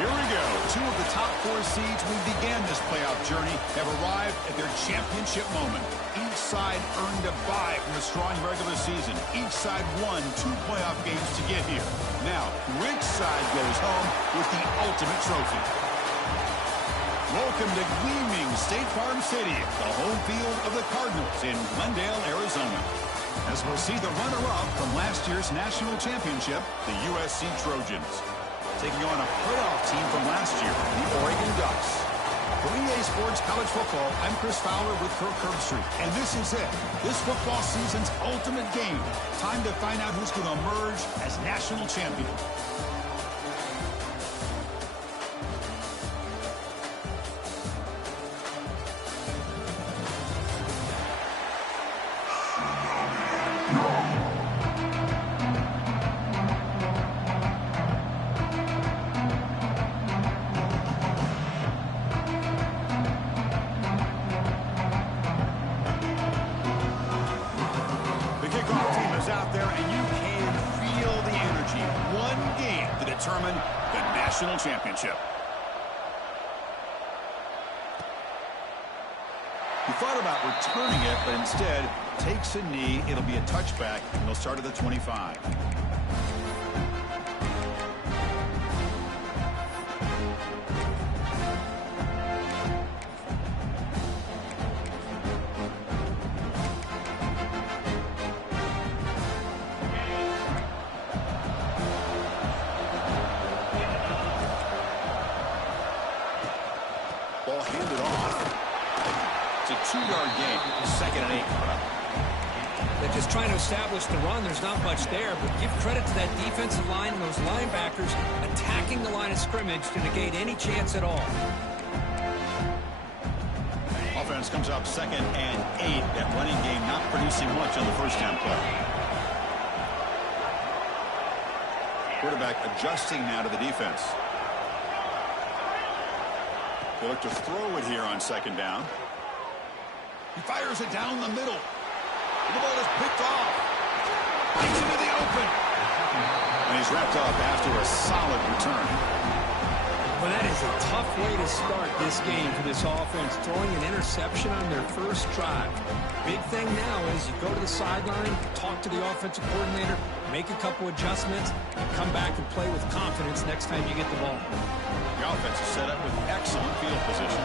Here we go. Two of the top four seeds who began this playoff journey have arrived at their championship moment. Each side earned a bye from a strong regular season. Each side won 2 playoff games to get here. Now, which side goes home with the ultimate trophy? Welcome to gleaming State Farm City, the home field of the Cardinals in Glendale, Arizona. As we'll see the runner-up from last year's national championship, the USC Trojans. Taking on a playoff team from last year, the Oregon Ducks. For EA Sports College Football, I'm Chris Fowler with Kirk Herbstreit. And this is it. This football season's ultimate game. Time to find out who's going to emerge as national champion. Out there, and you can feel the energy. One game to determine the national championship. He thought about returning it, but instead takes a knee. It'll be a touchback, and he'll start at the 25. Ball handed off. It's a 2-yard gain. 2nd and 8 coming up. They're just trying to establish the run. There's not much there, but give credit to that defensive line and those linebackers attacking the line of scrimmage to negate any chance at all. Offense comes up 2nd and 8. That running game not producing much on the first down play. Quarterback adjusting now to the defense. They look to throw it here on 2nd down. He fires it down the middle. The ball is picked off. He's into the open. And he's wrapped up after a solid return. Well, that is a tough way to start this game for this offense, throwing an interception on their first drive. Big thing now is you go to the sideline, talk to the offensive coordinator, make a couple adjustments, and come back and play with confidence next time you get the ball. The offense is set up with excellent field position.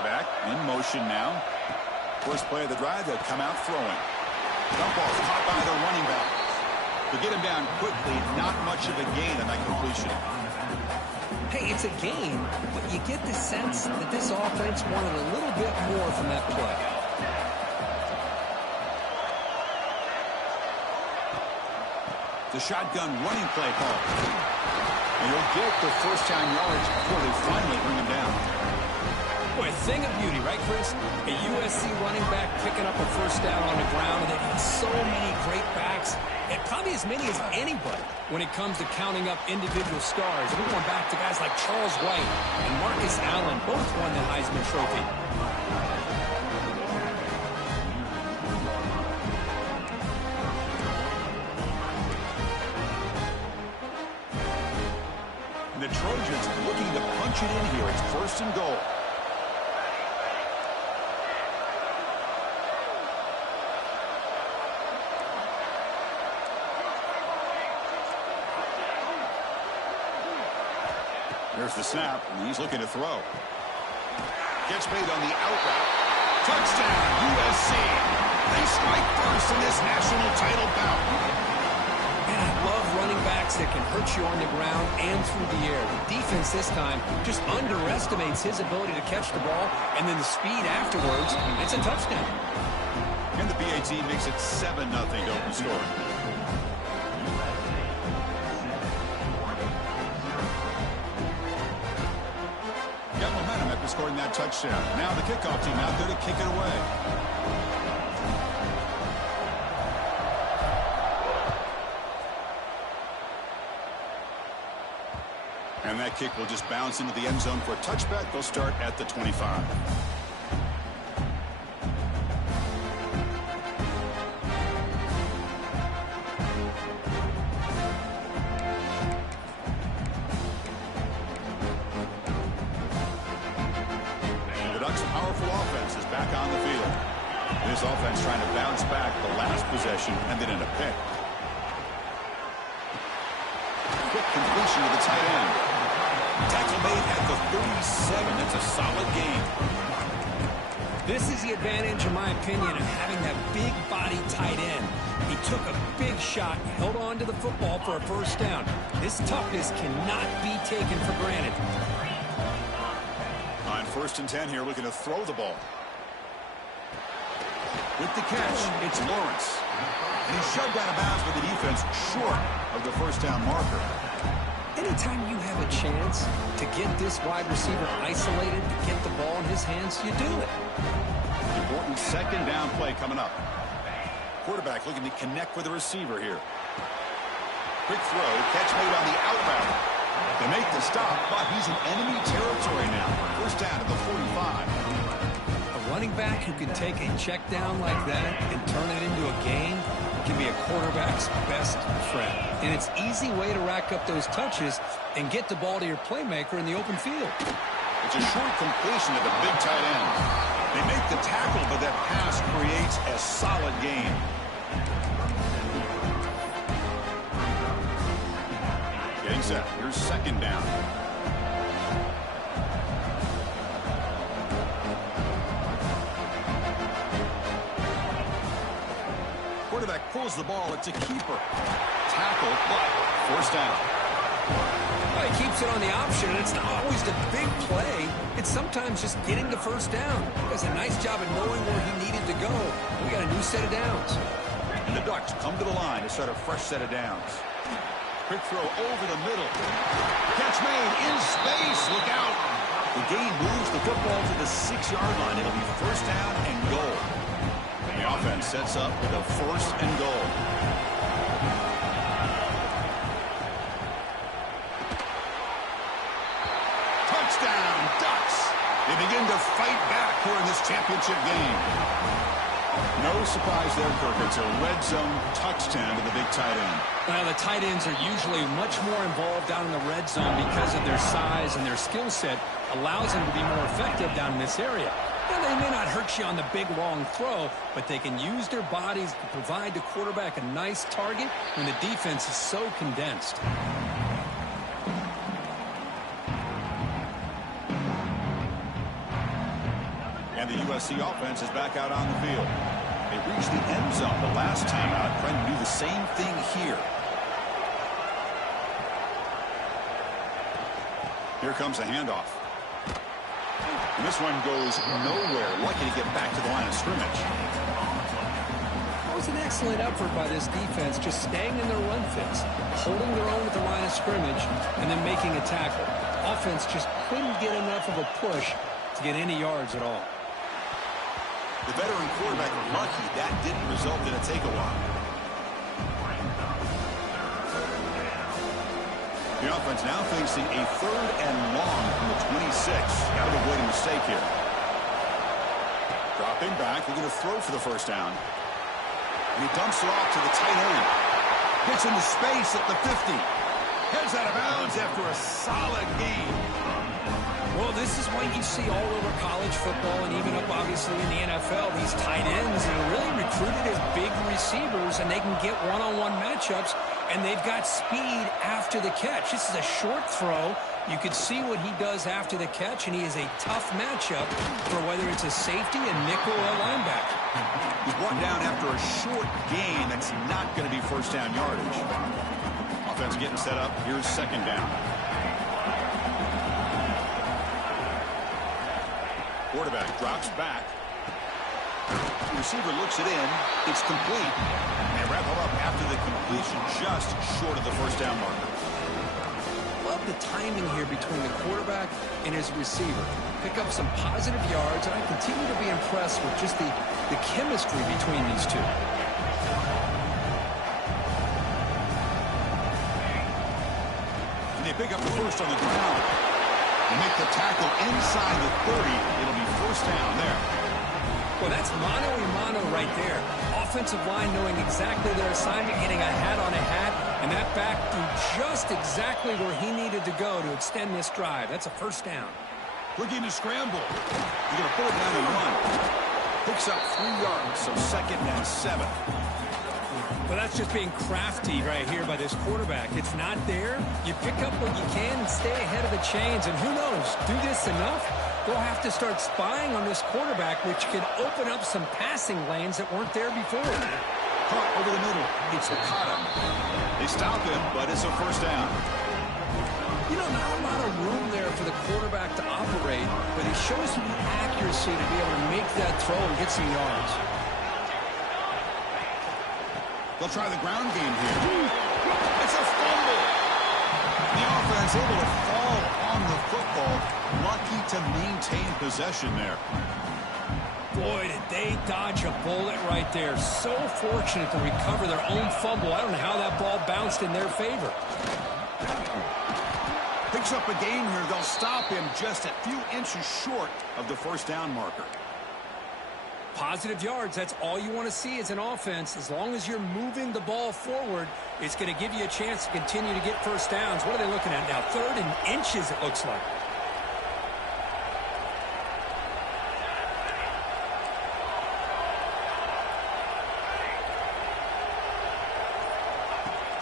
Back in motion now. First play of the drive, they'll come out throwing. Dump ball caught by the running back. To get him down quickly, not much of a gain on that completion. Hey, it's a gain, but you get the sense that this offense wanted a little bit more from that play. The shotgun running play call. And he'll get the first down yards before they finally bring him down. Boy, a thing of beauty, right, Chris? A USC running back picking up a first down on the ground that has so many great backs, and probably as many as anybody when it comes to counting up individual stars. We're going back to guys like Charles White and Marcus Allen, both won the Heisman Trophy. And the Trojans looking to punch it in here. It's 1st and goal. There's the snap, and he's looking to throw. Gets made on the out route. Touchdown, USC. They strike first in this national title bout. And I love running backs that can hurt you on the ground and through the air. The defense this time just underestimates his ability to catch the ball, and then the speed afterwards, it's a touchdown. And the BAT makes it 7-0 to open score. Got momentum after scoring that touchdown. Now the kickoff team out there to kick it away. And that kick will just bounce into the end zone for a touchback. They'll start at the 25. this offense trying to bounce back the last possession and then in a pick. Quick completion to the tight end. Tackle made at the 37. That's a solid gain. This is the advantage, in my opinion, of having that big body tight end. He took a big shot, held on to the football for a first down. This toughness cannot be taken for granted. On 1st and 10 here, looking to throw the ball. With the catch, it's Lawrence. And he's shoved out of bounds with the defense short of the first down marker. Anytime you have a chance to get this wide receiver isolated, to get the ball in his hands, you do it. Important second down play coming up. Quarterback looking to connect with the receiver here. Quick throw, catch made on the outbound. They make the stop, but he's in enemy territory now. First down at the 45. A running back who can take a check down like that and turn it into a gain can be a quarterback's best friend. And it's an easy way to rack up those touches and get the ball to your playmaker in the open field. It's a short completion to the big tight end. They make the tackle, but that pass creates a solid gain. Getting set. Here's second down. Quarterback pulls the ball. It's a keeper. Tackle, but first down. Well, he keeps it on the option, and it's not always the big play. It's sometimes just getting the first down. He does a nice job of knowing where he needed to go. We got a new set of downs. And the Ducks come to the line to start a fresh set of downs. Quick throw over the middle. Catch made in space. Look out. The gain moves the football to the 6-yard line. It'll be first down and goal. The offense sets up with a first and goal. Touchdown, Ducks. They begin to fight back here in this championship game. No surprise there, Kirk. It's a red zone touchdown to the big tight end. Well, the tight ends are usually much more involved down in the red zone because of their size, and their skill set allows them to be more effective down in this area. Now, they may not hurt you on the big, long throw, but they can use their bodies to provide the quarterback a nice target when the defense is so condensed. And the USC offense is back out on the field. They reached the end zone the last time out, trying to do the same thing here. Here comes a handoff. And this one goes nowhere. Lucky to get back to the line of scrimmage. That was an excellent effort by this defense, just staying in their run fits, holding their own at the line of scrimmage, and then making a tackle. Offense just couldn't get enough of a push to get any yards at all. The veteran quarterback lucky that didn't result in a take-a-while. The offense now facing a 3rd and long from the 26. Got to avoid a mistake here. Dropping back, looking to throw for the first down. And he dumps it off to the tight end. Gets into space at the 50. Heads out of bounds after a solid game. Well, this is what you see all over college football and even up, obviously, in the NFL. These tight ends that are really recruited as big receivers, and they can get one-on-one matchups, and they've got speed after the catch. This is a short throw. You can see what he does after the catch, and he is a tough matchup for whether it's a safety, a nickel, or a linebacker. He's brought down after a short gain. That's not going to be first down yardage. Offense getting set up. Here's second down. Quarterback drops back. The receiver looks it in. It's complete. And they wrap him up after the completion, just short of the first down marker. Love the timing here between the quarterback and his receiver. Pick up some positive yards, and I continue to be impressed with just the chemistry between these two. And they pick up the first on the ground. They make the tackle inside the 30. It'll be first down there. Well, that's mano-a-mano right there. Offensive line knowing exactly their assignment, getting a hat on a hat, and that back threw just exactly where he needed to go to extend this drive. That's a first down. Looking to scramble. He's going to pull it down and run. Picks up 3 yards, so 2nd and 7. Well, that's just being crafty right here by this quarterback. It's not there. You pick up what you can and stay ahead of the chains. And who knows, do this enough, they'll have to start spying on this quarterback, which could open up some passing lanes that weren't there before. Caught over the middle. It's Okada. They stop him, but it's a first down. You know, not a lot of room there for the quarterback to operate, but he shows some accuracy to be able to make that throw and get some yards. They'll try the ground game here. It's a fumble. The offense able to fall on the football. Lucky to maintain possession there. Boy, did they dodge a bullet right there. So fortunate to recover their own fumble. I don't know how that ball bounced in their favor. Picks up a gain here. They'll stop him just a few inches short of the first down marker. Positive yards, that's all you want to see as an offense. As long as you're moving the ball forward, it's going to give you a chance to continue to get first downs. What are they looking at now? 3rd and inches, it looks like.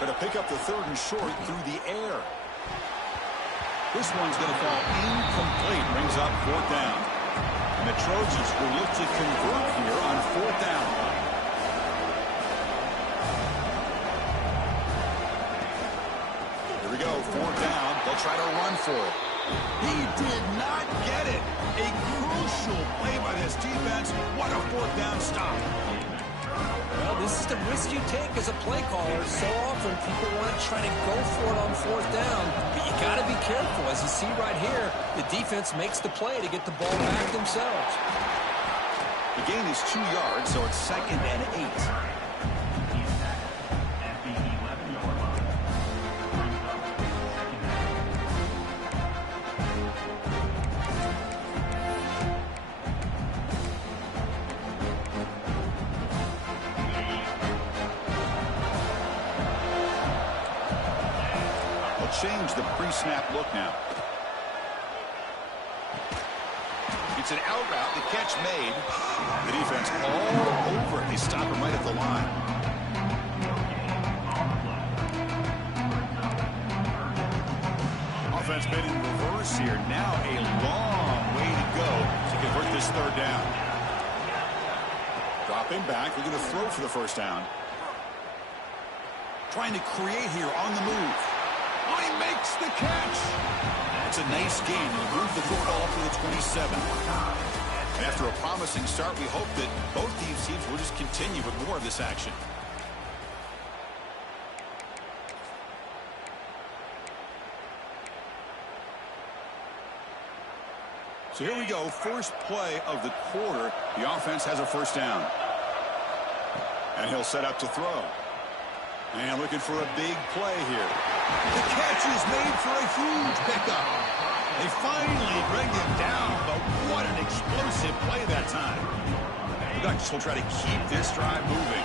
Going to pick up the 3rd and short through the air. This one's going to fall incomplete. Brings up 4th down. And the Trojans will look to convert here on 4th down. Here we go, 4th down. They'll try to run for it. He did not get it. A crucial play by this defense. What a 4th down stop. Well, this is the risk you take as a play caller. So often people want to try to go for it on 4th down, but you got to be careful. As you see right here, the defense makes the play to get the ball back themselves. The gain is 2 yards, so it's 2nd and 8. Change the pre-snap look now. It's an out route. The catch made. The defense all over it. They stop him right at the line. Offense made in reverse here. Now a long way to go to convert this 3rd down. Dropping back. They're going to throw for the first down. Trying to create here on the move. Oh, he makes the catch. It's a nice game. He moved the football up to the 27. And after a promising start, we hope that both these teams will just continue with more of this action. So here we go. First play of the quarter. The offense has a first down. And he'll set up to throw. And looking for a big play here. The catch is made for a huge pickup. They finally bring him down, but what an explosive play that time. The Ducks will try to keep this drive moving.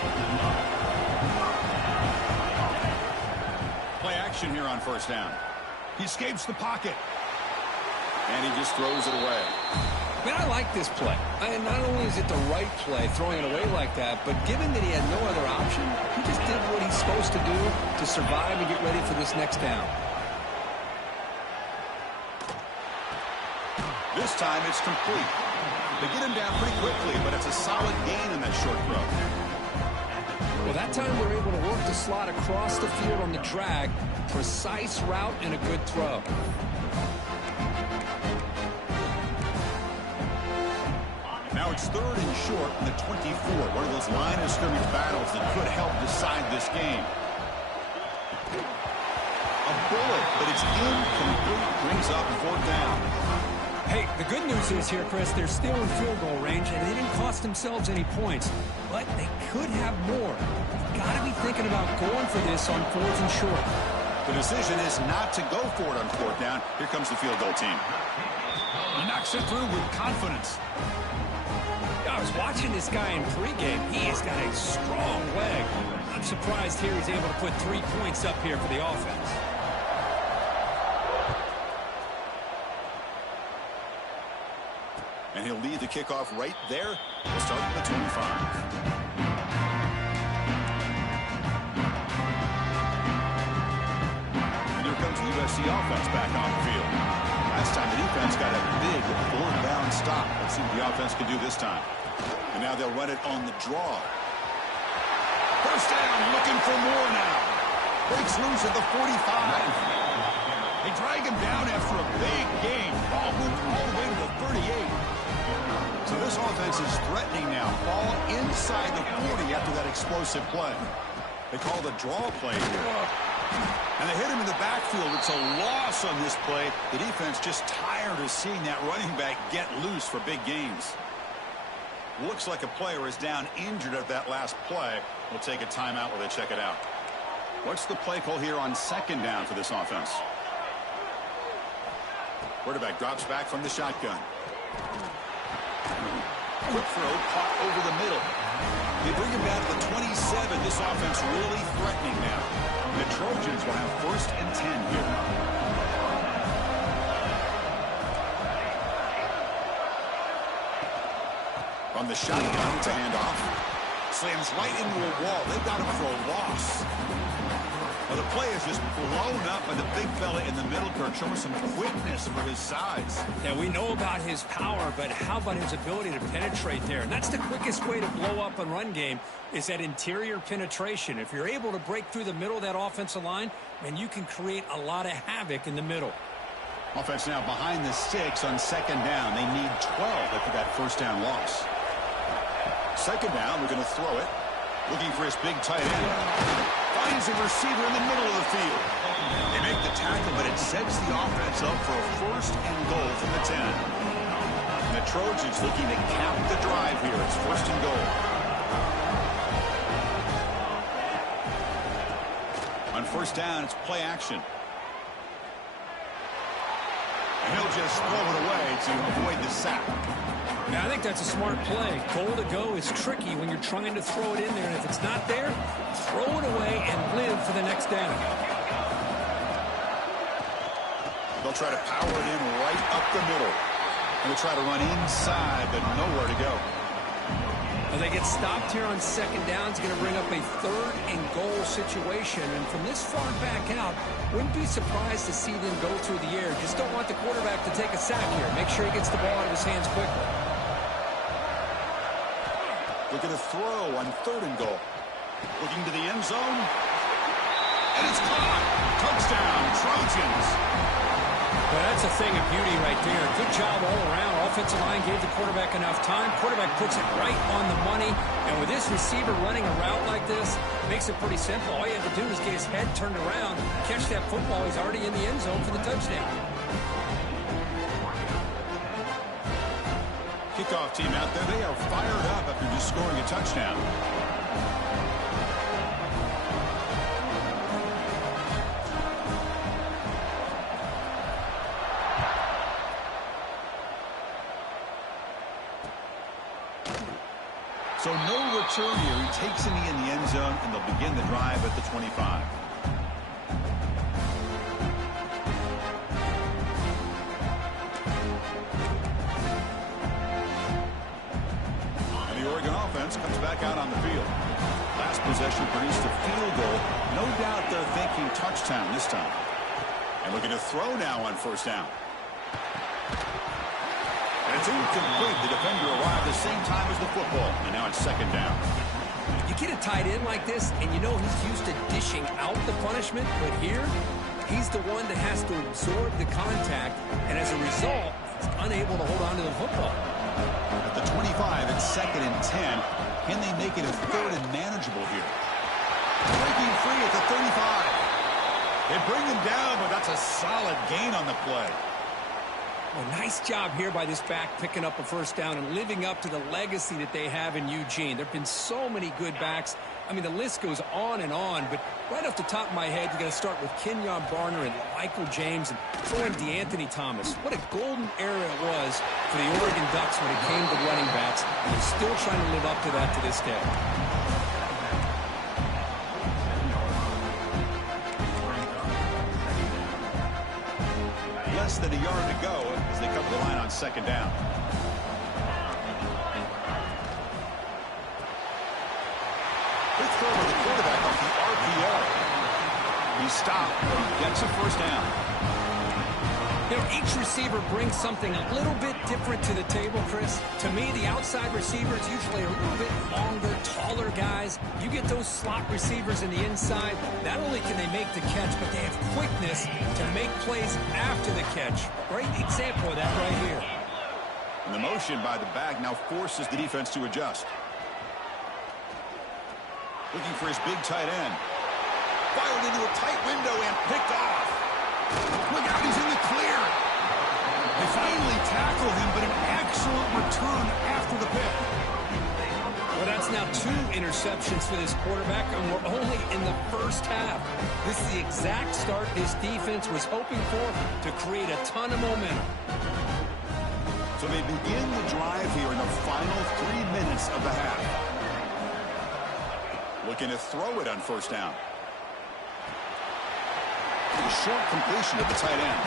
Play action here on first down. He escapes the pocket. And he just throws it away. Man, I like this play. Not only is it the right play, throwing it away like that, but given that he had no other option, he just did what he's supposed to do to survive and get ready for this next down. This time it's complete. They get him down pretty quickly, but it's a solid gain in that short throw. Well, that time they're able to work the slot across the field on the drag. Precise route and a good throw. Now it's 3rd and short from the 24. One of those line of scrimmage battles that could help decide this game. A bullet, but it's incomplete. Brings up 4th down. Hey, the good news is here, Chris, they're still in field goal range, and they didn't cost themselves any points. But they could have more. You've got to be thinking about going for this on 4th and short. The decision is not to go for it on 4th down. Here comes the field goal team. He knocks it through with confidence. I was watching this guy in pregame. He has got a strong leg. I'm surprised here he's able to put 3 points up here for the offense. And And he'll lead the kickoff right there. We'll start with the 25. Comes the USC offense back on the field. Last time the defense got a big fourth-down stop. Let's see what the offense can do this time. And now they'll run it on the draw. First down, looking for more now. Breaks loose at the 45. They drag him down after a big gain. Ball moved all the way to the 38. So this offense is threatening now. Ball inside the 40 after that explosive play. They call the draw play here. And they hit him in the backfield. It's a loss on this play. The defense just tired of seeing that running back get loose for big gains. Looks like a player is down injured at that last play. We'll take a timeout while they check it out. What's the play call here on second down for this offense? Quarterback drops back from the shotgun. Quick throw, caught over the middle. They bring him down to the 27. This offense really threatening now. The Trojans will have 1st and 10 here. From the shotgun, it's a handoff. Slams right into a wall. They've got him for a loss. Well, the play is just blown up by the big fella in the middle, Kirk, showing some quickness for his size. Yeah, we know about his power, but how about his ability to penetrate there? And that's the quickest way to blow up a run game, is that interior penetration. If you're able to break through the middle of that offensive line, man, you can create a lot of havoc in the middle. Offense now behind the 6 on second down. They need 12 after that first down loss. Second down, we're going to throw it. Looking for his big tight end. Finds a receiver in the middle of the field. They make the tackle, but it sets the offense up for a 1st and goal from the 10. And the Trojans looking to cap the drive here. It's 1st and goal. On first down, it's play action. And he'll just throw it away to avoid the sack. Yeah, I think that's a smart play. Goal to go is tricky when you're trying to throw it in there, and if it's not there, throw it away and live for the next down. They'll try to power it in right up the middle. And they'll try to run inside, but nowhere to go. Well, they get stopped here on second down. It's going to bring up a 3rd and goal situation. And from this far back out, wouldn't be surprised to see them go through the air. Just don't want the quarterback to take a sack here. Make sure he gets the ball out of his hands quickly. Look at a throw on 3rd and goal. Looking to the end zone. And it's caught. Touchdown, Trojans. Well, that's a thing of beauty right there. Good job all around. Offensive line gave the quarterback enough time. Quarterback puts it right on the money. And with this receiver running a route like this, it makes it pretty simple. All you have to do is get his head turned around, catch that football. He's already in the end zone for the touchdown. Kickoff team out there, they are fired up after just scoring a touchdown. So no return here. He takes in the end zone, and they'll begin the drive at the 25. Comes back out on the field. Last possession produced a field goal. No doubt they're thinking touchdown this time. And looking to throw now on first down. And it's incomplete. The defender arrived the same time as the football. And now it's second down. You get a tight end like this, and you know he's used to dishing out the punishment. But here, he's the one that has to absorb the contact. And as a result, he's unable to hold on to the football. At the 25, it's 2nd and 10. Can they make it a 3rd and manageable here? Breaking free at the 35. They bring him down, but that's a solid gain on the play. Well, nice job here by this back picking up a first down and living up to the legacy that they have in Eugene. There have been so many good backs. I mean, the list goes on and on, but right off the top of my head, you got to start with Kenyon Barner and Michael James and throw in DeAnthony Thomas. What a golden era it was for the Oregon Ducks when it came to running backs. They're still trying to live up to that to this day. Less than a yard to go as they come to the line on second down. He stopped, but he gets a first down. You know, each receiver brings something a little bit different to the table, Chris. To me, the outside receivers usually are a little bit longer, taller guys. You get those slot receivers in the inside, not only can they make the catch, but they have quickness to make plays after the catch. Great example of that right here. And the motion by the back now forces the defense to adjust. Looking for his big tight end. Fired into a tight window and picked off. Look out, he's in the clear. They finally tackle him, but an excellent return after the pick. Well, that's now 2 interceptions for this quarterback, and we're only in the first half. This is the exact start this defense was hoping for to create a ton of momentum. So they begin the drive here in the final 3 minutes of the half. Looking to throw it on first down. A short completion to the tight end.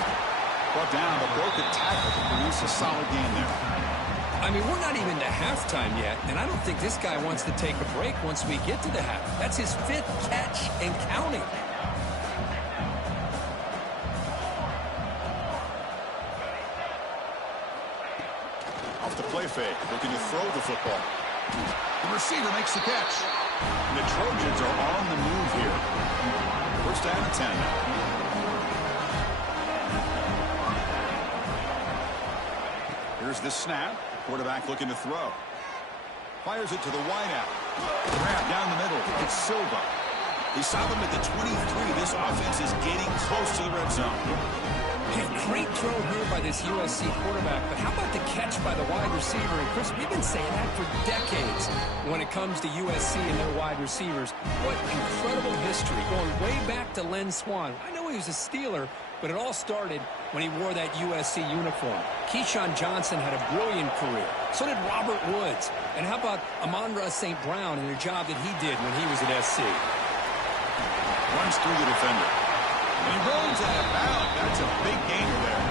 Brought down, but broke the tackle to produce a solid gain there. I mean, we're not even to halftime yet, and I don't think this guy wants to take a break once we get to the half. That's his 5th catch and counting. Off the play fake, looking to throw the football. The receiver makes the catch. And the Trojans are on the move here. First down and 10. Here's the snap. Quarterback looking to throw. Fires it to the wideout. Grab down the middle. It's Silva. They stop him at the 23. This offense is getting close to the red zone. Hey, great throw here by this USC quarterback, but how about the catch by the wide receiver? And Chris, we've been saying that for decades when it comes to USC and their wide receivers. What incredible history, going way back to Len Swan. I know he was a Steeler, but it all started when he wore that USC uniform. Keyshawn Johnson had a brilliant career. So did Robert Woods. And how about Amon-Ra St. Brown and the job that he did when he was at SC? Runs through the defender. And he rolls out of bounds. That's a big gainer there.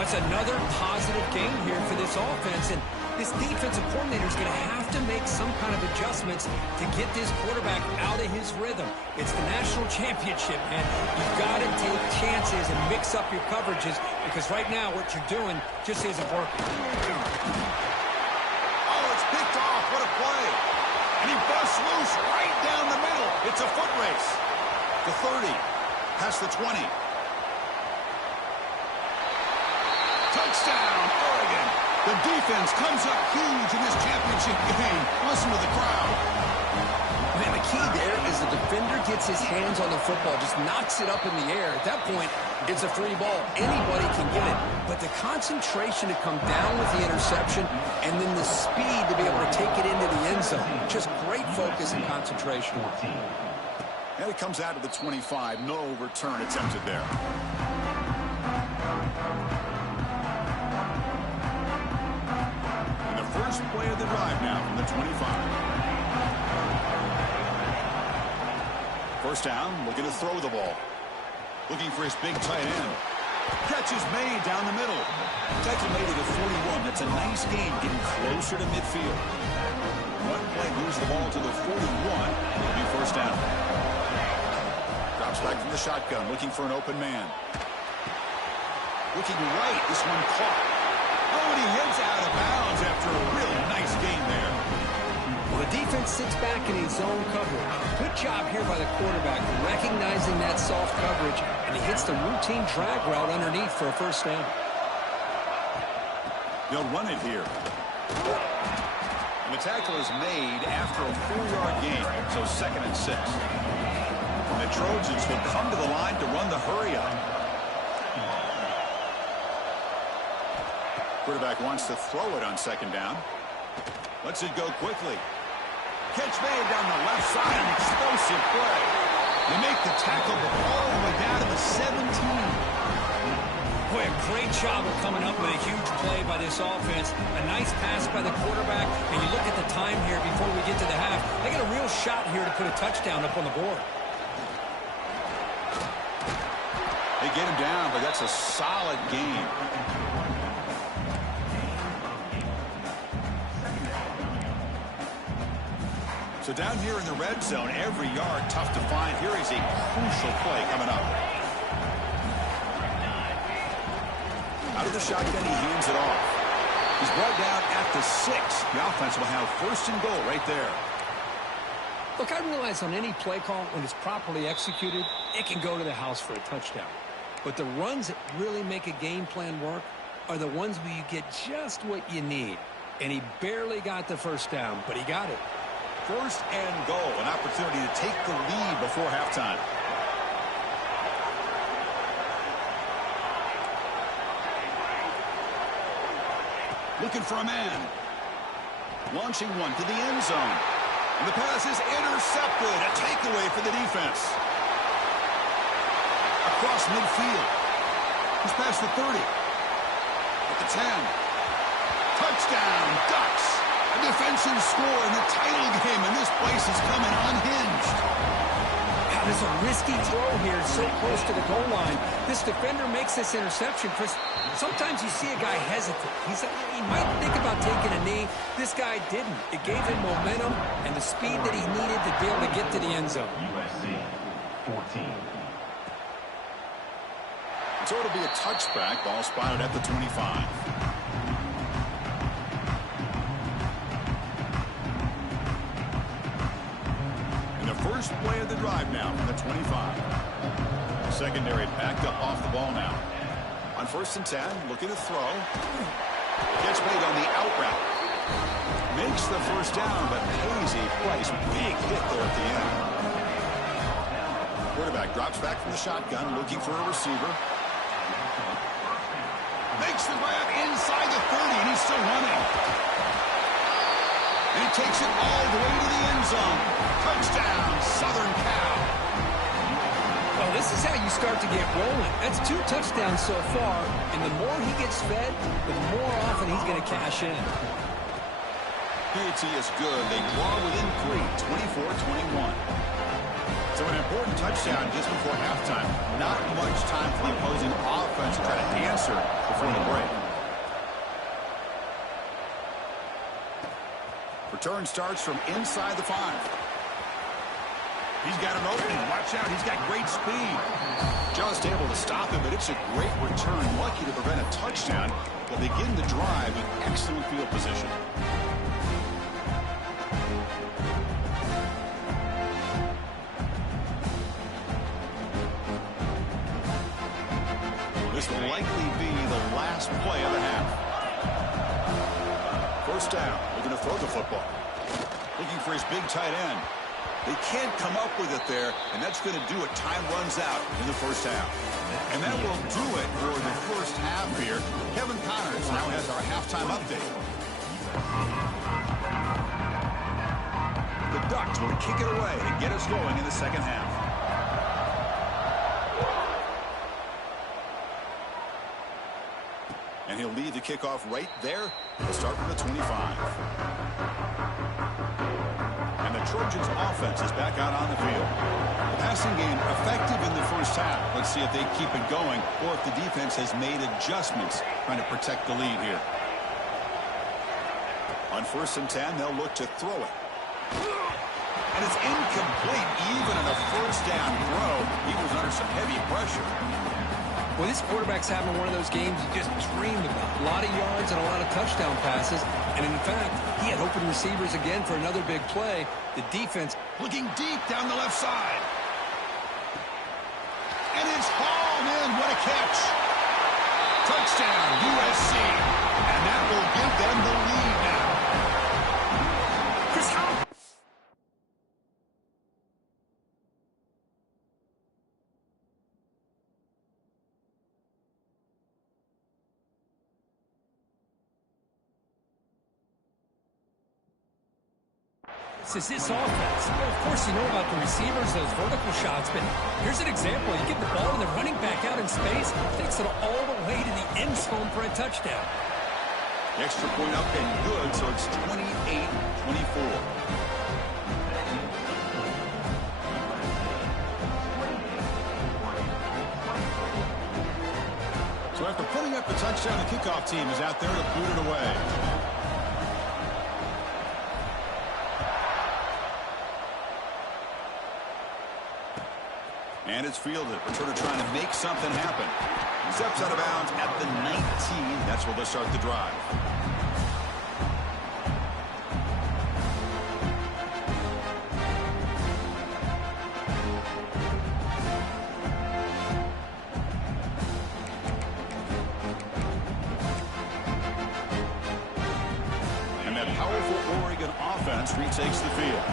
That's another positive gain here for this offense. And this defensive coordinator is going to have to make some kind of adjustments to get this quarterback out of his rhythm. It's the national championship, man. You've got to take chances and mix up your coverages because right now what you're doing just isn't working. Oh, it's picked off. What a play. And he busts loose right down the middle. It's a foot race. The 30. Past the 20. Touchdown, Oregon. The defense comes up huge in this championship game. Listen to the crowd. Man, the key there is the defender gets his hands on the football, just knocks it up in the air. At that point, it's a free ball. Anybody can get it. But the concentration to come down with the interception and then the speed to be able to take it into the end zone. Just great focus and concentration. And it comes out to the 25. No return attempted there. And the first play of the drive now from the 25. First down, looking to throw the ball. Looking for his big tight end. Catch is made down the middle. Tackle made at the 41. That's a nice game, getting closer to midfield. One play moves the ball to the 41. It'll be first down. Drops back from the shotgun, looking for an open man. Looking right, this one caught. Oh, and he heads out of bounds after a really nice game there. Well, the defense sits back in his zone coverage. Good job here by the quarterback, recognizing that soft coverage, and he hits the routine drag route underneath for a first down. They'll run it here. And the tackle is made after a 4-yard gain, so 2nd and 6. And the Trojans will come to the line to run the hurry-up. Quarterback wants to throw it on 2nd down. Lets it go quickly. Catch made down the left side, an explosive play. They make the tackle all the way down to the 17. Boy, a great job of coming up with a huge play by this offense. A nice pass by the quarterback. And you look at the time here before we get to the half. They got a real shot here to put a touchdown up on the board. They get him down, but that's a solid game. So down here in the red zone, every yard tough to find. Here is a crucial play coming up. Out of the shotgun, he hands it off. He's brought down at the 6. The offense will have first and goal right there. Look, I realize on any play call, when it's properly executed, it can go to the house for a touchdown. But the runs that really make a game plan work are the ones where you get just what you need. And he barely got the first down, but he got it. First and goal, an opportunity to take the lead before halftime. Looking for a man. Launching one to the end zone. And the pass is intercepted. A takeaway for the defense. Across midfield. He's past the 30. At the 10. Touchdown, Ducks. A defensive score in the title game, and this place is coming unhinged. Wow, there's a risky throw here so close to the goal line. This defender makes this interception, Chris. Sometimes you see a guy hesitate. He might think about taking a knee. This guy didn't. It gave him momentum and the speed that he needed to be able to get to the end zone. USC 14. So it'll be a touchback. Ball spotted at the 25. And the first play of the drive now from the 25. Secondary packed up off the ball now. On first and 10, looking to throw. Gets made on the out route. Makes the first down, but hazy place. Big hit there at the end. Quarterback drops back from the shotgun, looking for a receiver. Makes the grab inside the 30, and he's still running. And he takes it all the way to the end zone. Touchdown, Southern Cal. Well, this is how you start to get rolling. That's 2 touchdowns so far, and the more he gets fed, the more often he's going to cash in. PAT is good. They draw within 3, 24-21. So an important touchdown just before halftime. Not much time for the opposing offense to try to answer before the break. Return starts from inside the 5. He's got an opening. Watch out. He's got great speed. Just able to stop him, but it's a great return. Lucky to prevent a touchdown. They'll begin the drive with excellent field position. This will likely be the last play of the half. First down. They're going to throw the football. Looking for his big tight end. They can't come up with it there, and that's going to do it. Time runs out in the first half. And that will do it for the first half here. Kevin Connors now has our halftime update. The Ducks will kick it away and get us going in the second half. And he'll lead the kickoff right there. We'll start from the 25. And the Trojans' offense is back out on the field. The passing game effective in the first half. Let's see if they keep it going or if the defense has made adjustments trying to protect the lead here. On first and 10, they'll look to throw it. And it's incomplete even on a first down throw. He was under some heavy pressure. Well, this quarterback's having one of those games you just dreamed about. A lot of yards and a lot of touchdown passes. And in fact, he had open receivers again for another big play. The defense looking deep down the left side. And it's hauled in. What a catch. Touchdown, USC. And that will give them the lead now. Chris, how? This is his offense. Well, of course, you know about the receivers, those vertical shots, but here's an example. You get the ball and the running back out in space, takes it all the way to the end zone for a touchdown. The extra point up and good, so it's 28-24. So after putting up the touchdown, the kickoff team is out there to boot it away. And it's fielded. Returner trying to make something happen. Steps out of bounds at the 19. That's where they'll start the drive. And that powerful Oregon offense retakes the field.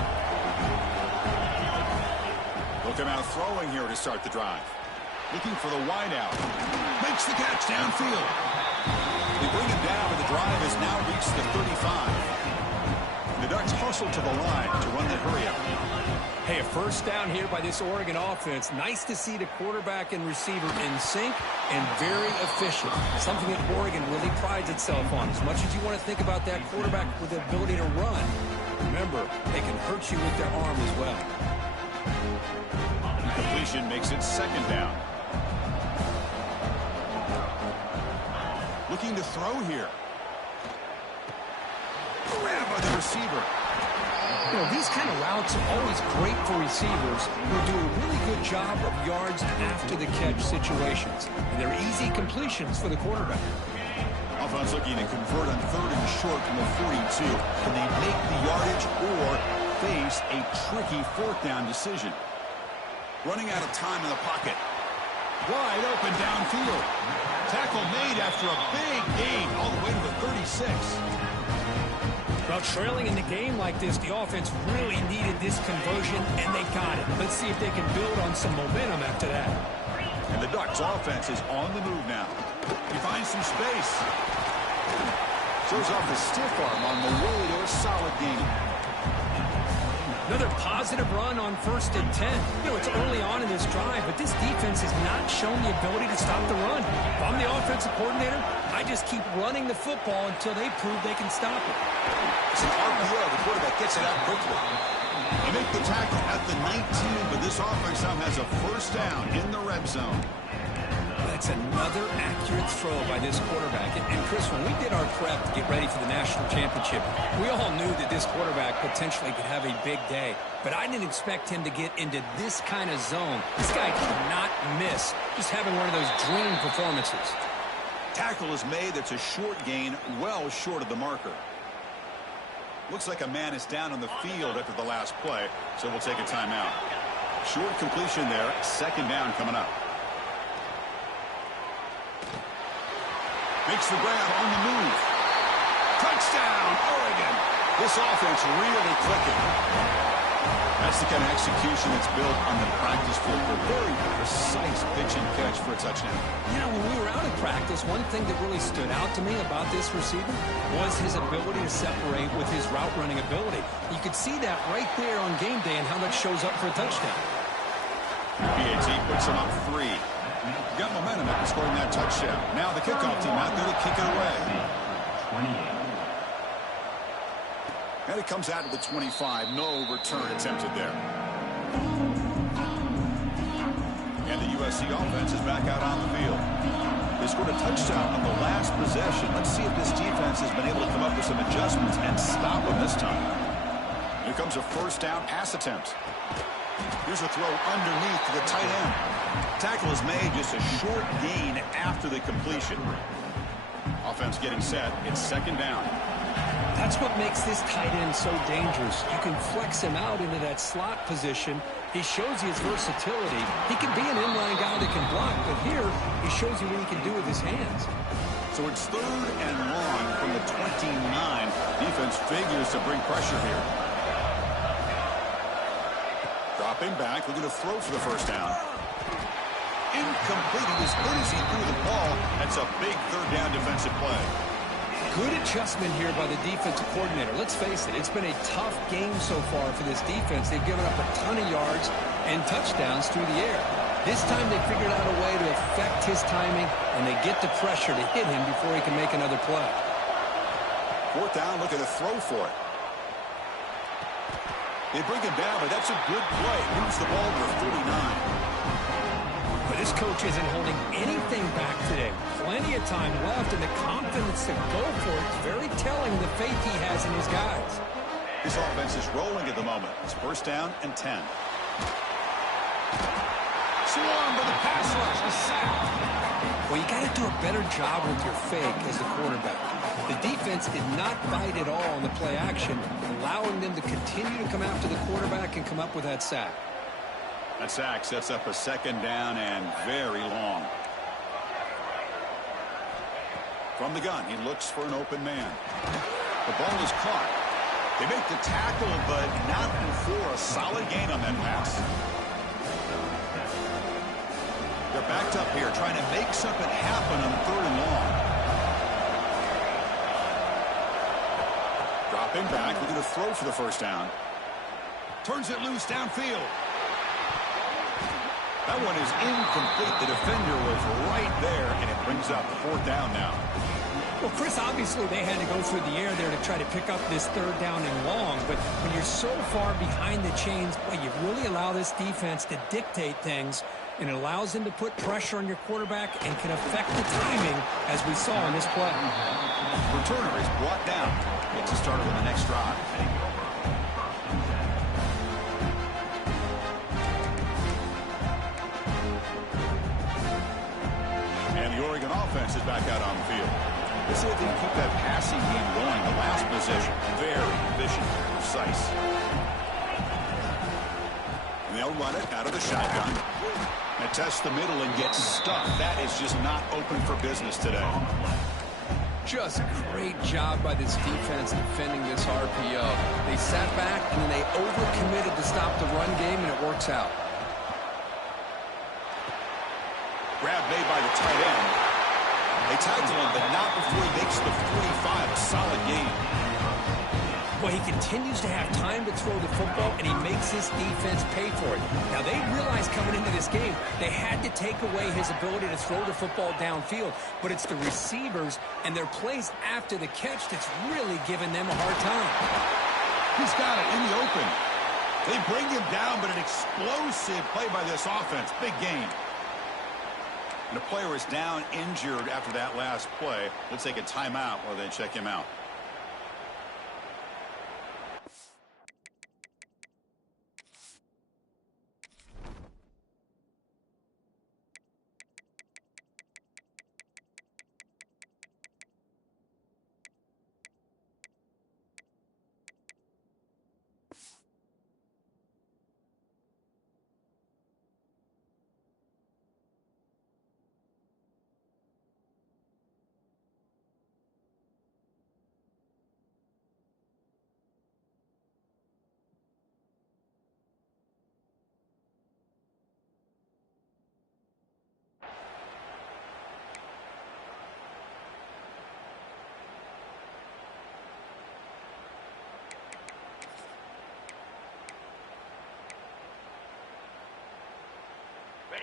They'll come out throwing here to start the drive. Looking for the wideout. Makes the catch downfield. They bring him down, but the drive has now reached the 35. The Ducks hustle to the line to run the hurry up. Hey, a first down here by this Oregon offense. Nice to see the quarterback and receiver in sync and very efficient. Something that Oregon really prides itself on. As much as you want to think about that quarterback with the ability to run, remember, they can hurt you with their arm as well. Completion makes it second down. Looking to throw here. Grab by the receiver. You know, these kind of routes are always great for receivers who do a really good job of yards after the catch situations. And they're easy completions for the quarterback. Offense looking to convert on 3rd and short from the 42. Can they make the yardage or face a tricky 4th down decision? Running out of time in the pocket. Wide open downfield. Tackle made after a big gain all the way to the 36. Well, trailing in the game like this, the offense really needed this conversion, and they got it. Let's see if they can build on some momentum after that. And the Ducks offense is on the move now. He finds some space. Shows off the stiff arm on the way to a solid gain. Another positive run on 1st and 10. You know, it's early on in this drive, but this defense has not shown the ability to stop the run. If I'm the offensive coordinator, I just keep running the football until they prove they can stop it. It's an RPO. The quarterback gets it out quickly. They make the tackle at the 19, but this offense now has a first down in the red zone. That's another accurate throw by this quarterback. And Chris, when we did our prep to get ready for the national championship, we all knew that this quarterback potentially could have a big day. But I didn't expect him to get into this kind of zone. This guy cannot miss. Just having one of those dream performances. Tackle is made. That's a short gain, well short of the marker. Looks like a man is down on the field after the last play, so we'll take a timeout. Short completion there. Second down coming up. Makes the grab on the move. Touchdown, Oregon. This offense really clicking. That's the kind of execution that's built on the practice field. A very precise pitch and catch for a touchdown. You know, when we were out of practice, one thing that really stood out to me about this receiver was his ability to separate with his route running ability. You could see that right there on game day and how that shows up for a touchdown. PAT puts him up 3. Got momentum after scoring that touchdown. Now the kickoff team out there to kick it away. 28. And it comes out to the 25. No return attempted there. And the USC offense is back out on the field. They scored a touchdown on the last possession. Let's see if this defense has been able to come up with some adjustments and stop them this time. Here comes a first down pass attempt. Here's a throw underneath to the tight end. Tackle is made, just a short gain after the completion. Offense getting set. It's second down. That's what makes this tight end so dangerous. You can flex him out into that slot position. He shows you his versatility. He can be an inline guy that can block, but here he shows you what he can do with his hands. So it's 3rd and long from the 29. Defense figures to bring pressure here. Dropping back, looking to throw for the first down. Incomplete. As good as he threw the ball, that's a big 3rd down defensive play. Good adjustment here by the defensive coordinator. Let's face it, it's been a tough game so far for this defense. They've given up a ton of yards and touchdowns through the air. This time they figured out a way to affect his timing, and they get the pressure to hit him before he can make another play. 4th down, looking to throw for it. They bring him down, but that's a good play. Moves the ball to the 49. But this coach isn't holding anything back today. Plenty of time left, and the confidence to go for it is very telling the faith he has in his guys. This offense is rolling at the moment. It's first down and 10. swarmed by the pass rush. A sack. Well, you got to do a better job with your fake as the quarterback. The defense did not bite at all on the play action, allowing them to continue to come after the quarterback and come up with that sack. That sack sets up a second down and very long. From the gun, he looks for an open man. The ball is caught. They make the tackle, but not before a solid gain on that pass. They're backed up here, trying to make something happen on 3rd and long. Dropping back, we're going to throw for the first down. Turns it loose downfield. That one is incomplete. The defender was right there, and it brings up 4th down now. Well, Chris, obviously they had to go through the air there to try to pick up this 3rd down and long, but when you're so far behind the chains, boy, you really allow this defense to dictate things, and it allows them to put pressure on your quarterback and can affect the timing, as we saw in this play. Returner is brought down. Gets us started on the next drive. And the Oregon offense is back out on the field. Let's see if they can keep that passing game going. The last possession, very efficient, precise. And they'll run it out of the shotgun. They test the middle and get stuck. That is just not open for business today. Just a great job by this defense defending this RPO. They sat back and then they overcommitted to stop the run game, and it works out. Grab made by the tight end. They tackle him, but not before he makes the 45. A solid gain. Well, he continues to have time to throw the football, and he makes his defense pay for it. Now, they realized coming into this game they had to take away his ability to throw the football downfield, but it's the receivers and their plays after the catch that's really giving them a hard time. He's got it in the open. They bring him down, but an explosive play by this offense. Big gain. And the player is down, injured after that last play. Let's take a timeout while they check him out.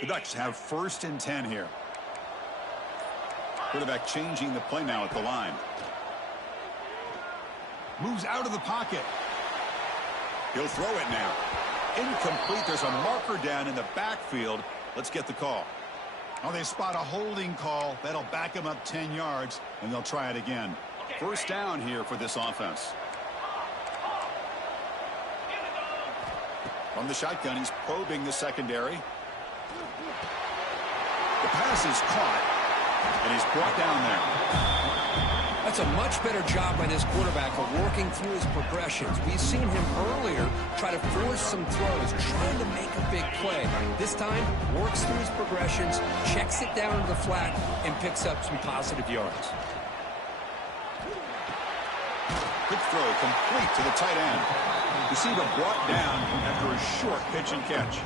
The Ducks have 1st and 10 here. Quarterback changing the play now at the line. Moves out of the pocket. He'll throw it now. Incomplete. There's a marker down in the backfield. Let's get the call. Oh, they spot a holding call. That'll back him up 10 yards, and they'll try it again. 1st down here for this offense. From the shotgun, he's probing the secondary. The pass is caught, and he's brought down there. That's a much better job by this quarterback of working through his progressions. We've seen him earlier try to force some throws, trying to make a big play. This time, works through his progressions, checks it down to the flat, and picks up some positive yards. Quick throw complete to the tight end. Receiver brought down after a short pitch and catch.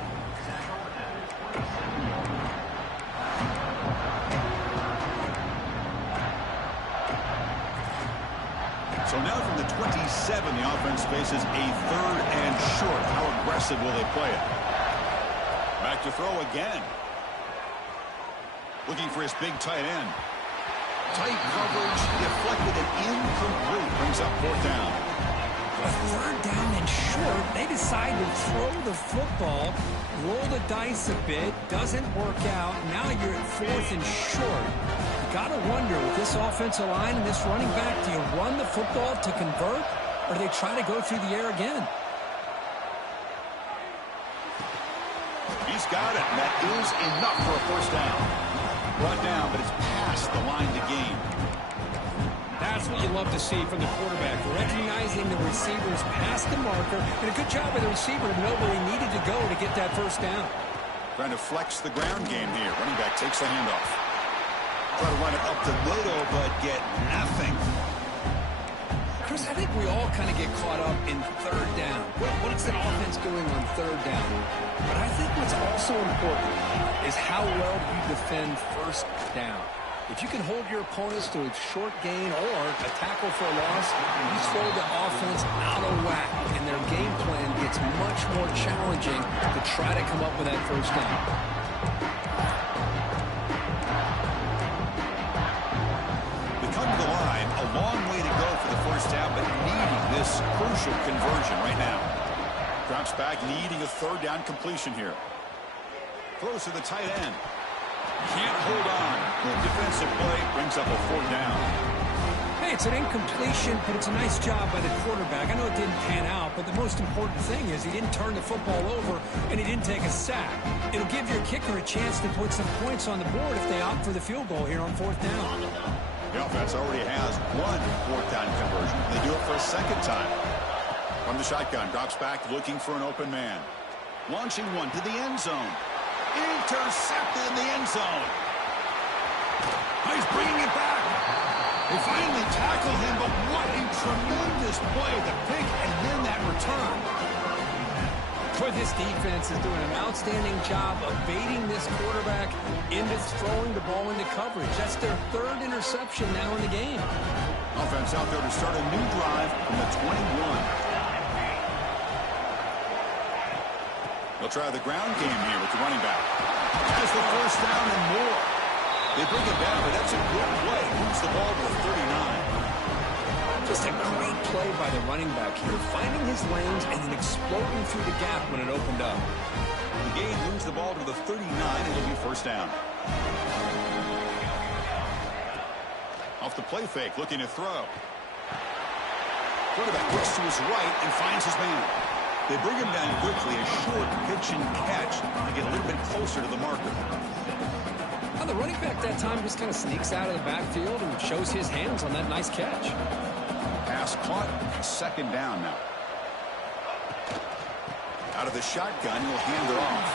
So now from the 27, the offense faces a 3rd and short. How aggressive will they play it? Back to throw again. Looking for his big tight end. Tight coverage, deflected and incomplete. Brings up 4th down. A 3rd down and short. They decide to throw the football, roll the dice a bit, doesn't work out. Now you're at 4th and short. Got to wonder, with this offensive line and this running back, do you run the football to convert, or do they try to go through the air again? He's got it, and that is enough for a first down. Brought down, but it's past the line to gain. That's what you love to see from the quarterback, recognizing the receivers past the marker, and a good job by the receiver to know where he needed to go to get that first down. Trying to flex the ground game here. Running back takes the handoff. Try to run it up the middle, but get nothing. Chris, I think we all kind of get caught up in third down. What's the offense doing on third down? But I think what's also important is how well you defend first down. If you can hold your opponents to a short gain or a tackle for a loss, you throw the offense out of whack, and their game plan gets much more challenging to try to come up with that first down. We come to the line, a long way to go for the first down, but needing this crucial conversion right now. Drops back, needing a third down completion here. Throws to the tight end. Can't hold on. Good defensive play brings up a fourth down. Hey, it's an incompletion, but it's a nice job by the quarterback. I know it didn't pan out, but the most important thing is he didn't turn the football over and he didn't take a sack. It'll give your kicker a chance to put some points on the board if they opt for the field goal here on fourth down. The offense already has one fourth down conversion. They do it for a second time. From the shotgun, drops back looking for an open man. Launching one to the end zone. Intercepted in the end zone. He's bringing it back. They finally tackle him, but what a tremendous play. The pick and then that return. For this defense is doing an outstanding job of baiting this quarterback into throwing the ball into coverage. That's their third interception now in the game. Offense out there to start a new drive from the 21. They'll try the ground game here with the running back. Has the first down and more. They bring it down, but that's a good play. Moves the ball to the 39. Just a great play by the running back here, finding his lanes and then exploding through the gap when it opened up. The game moves the ball to the 39, and it'll be first down. Off the play fake, looking to throw. Quarterback looks to his right and finds his man. They bring him down quickly, a short pitch and catch to get a little bit closer to the marker. Now the running back that time just kind of sneaks out of the backfield and shows his hands on that nice catch. Pass caught, second down now. Out of the shotgun, he'll hand it off.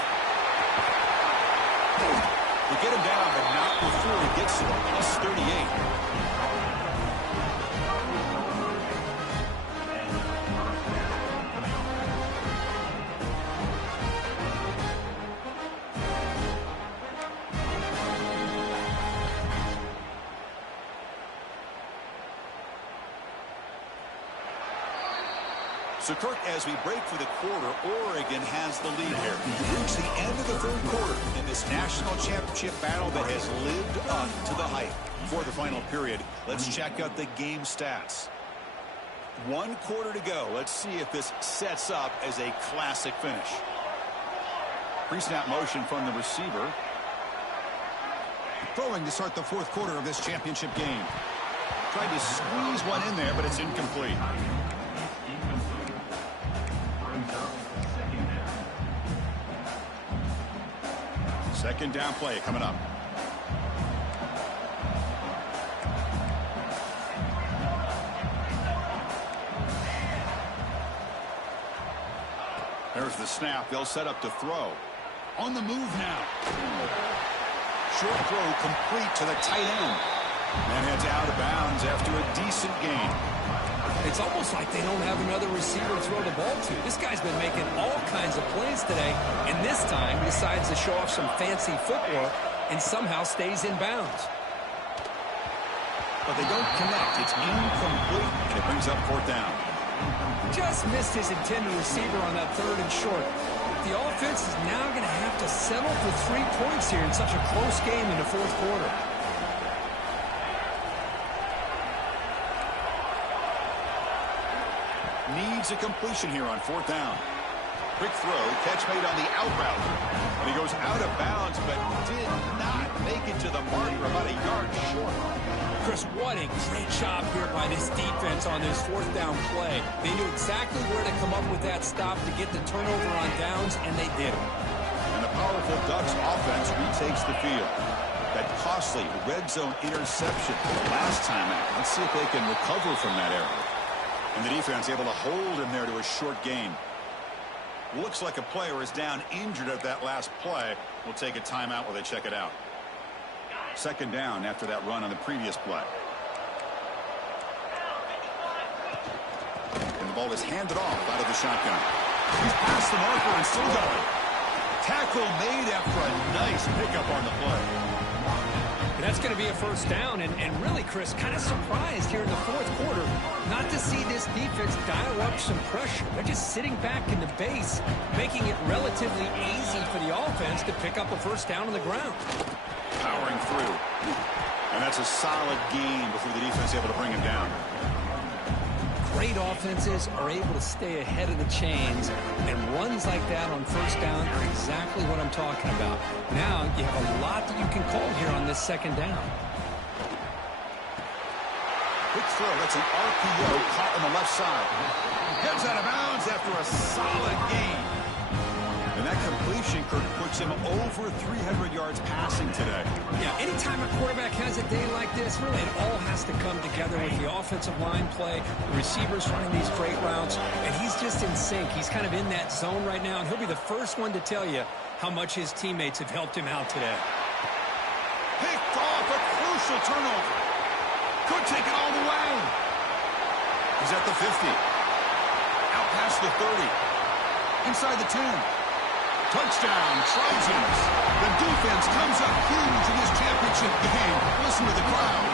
They get him down, but not before he gets to the plus 38. So, Kirk, as we break for the quarter, Oregon has the lead here. We've reached the end of the third quarter in this national championship battle that has lived up to the hype. For the final period, let's check out the game stats. 1 quarter to go. Let's see if this sets up as a classic finish. Pre-snap motion from the receiver. Throwing to start the fourth quarter of this championship game. Tried to squeeze one in there, but it's incomplete. Second down play coming up. There's the snap. They'll set up to throw. On the move now. Short throw complete to the tight end. And heads out of bounds after a decent gain. It's almost like they don't have another receiver to throw the ball to. This guy's been making all kinds of plays today, and this time decides to show off some fancy footwork and somehow stays in bounds. But they don't connect. It's incomplete, and it brings up fourth down. Just missed his intended receiver on that third and short. The offense is now going to have to settle for 3 points here in such a close game in the fourth quarter. Needs a completion here on fourth down. Quick throw, catch made on the out route. And he goes out of bounds, but did not make it to the marker, about a yard short. Chris, what a great job here by this defense on this fourth down play. They knew exactly where to come up with that stop to get the turnover on downs, and they did it. And the powerful Ducks offense retakes the field. That costly red zone interception last time out. Let's see if they can recover from that error. And the defense able to hold him there to a short gain. Looks like a player is down injured at that last play. We'll take a timeout while they check it out. Second down after that run on the previous play. And the ball is handed off out of the shotgun. He's past the marker and still going. Tackle made after a nice pickup on the play. That's going to be a first down, and really, Chris, kind of surprised here in the fourth quarter not to see this defense dial up some pressure. They're just sitting back in the base, making it relatively easy for the offense to pick up a first down on the ground. Powering through. And that's a solid game before the defense is able to bring him down. Great offenses are able to stay ahead of the chains, and runs like that on first down are exactly what I'm talking about. Now you have a lot that you can call here on this second down. Quick throw. That's an RPO caught on the left side. Heads out of bounds after a solid game. And that completion, Kirk, puts him over 300 yards passing today. Yeah, anytime a quarterback has a day like this, really it all has to come together with the offensive line play, the receivers running these great routes, and he's just in sync. He's kind of in that zone right now, and he'll be the first one to tell you how much his teammates have helped him out today. Picked off a crucial turnover. Could take it all the way. He's at the 50. Out past the 30. Inside the 10. Touchdown, Trojans. The defense comes up huge in this championship game. Listen to the crowd.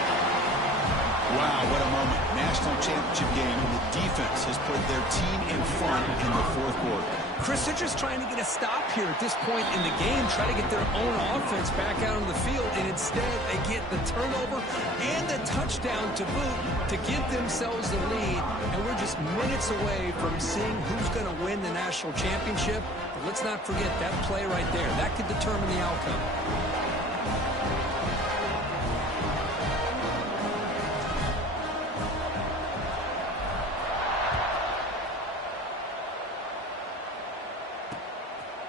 Wow, what a moment. National championship game, and the defense has put their team in front in the fourth quarter. Chris, they're just trying to get a stop here at this point in the game, try to get their own offense back out on the field, and instead they get the turnover and the touchdown to boot to give themselves the lead, and we're just minutes away from seeing who's going to win the national championship. But let's not forget that play right there. That could determine the outcome.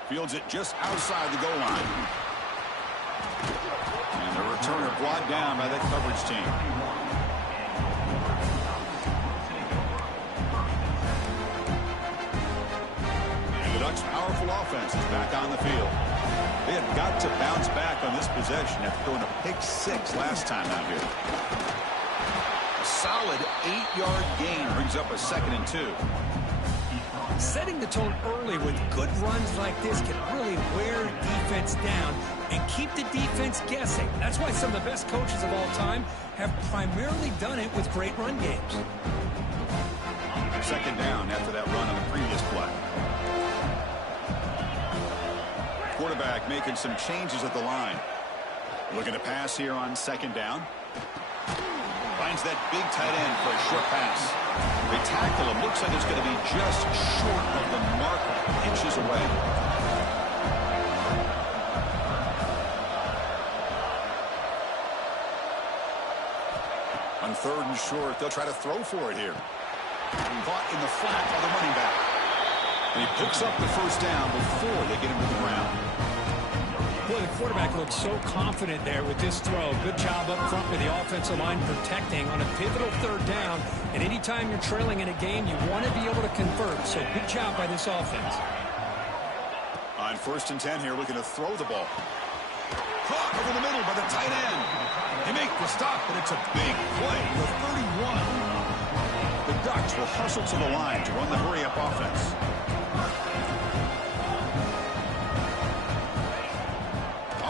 Fields it just outside the goal line. And the returner brought down by that coverage team. And the Ducks' powerful offense is back on the field. They have got to bounce back on this possession after throwing a pick six last time out here. A solid 8-yard gain brings up a 2nd and 2. Setting the tone early with good runs like this can really wear defense down and keep the defense guessing. That's why some of the best coaches of all time have primarily done it with great run games. Second down after that run on the previous play. Quarterback making some changes at the line. Looking to pass here on second down. Finds that big tight end for a short pass. They tackle him. Looks like it's going to be just short of the marker, inches away. On 3rd and short, they'll try to throw for it here. Caught in the flat by the running back. And he picks up the first down before they get him to the ground. Boy, the quarterback looks so confident there with this throw. Good job up front with the offensive line protecting on a pivotal 3rd down. And anytime you're trailing in a game, you want to be able to convert. So good job by this offense. On 1st and 10 here, looking to throw the ball. Caught over the middle by the tight end. They make the stop, but it's a big play. The 31. The Ducks will hustle to the line to run the hurry-up offense.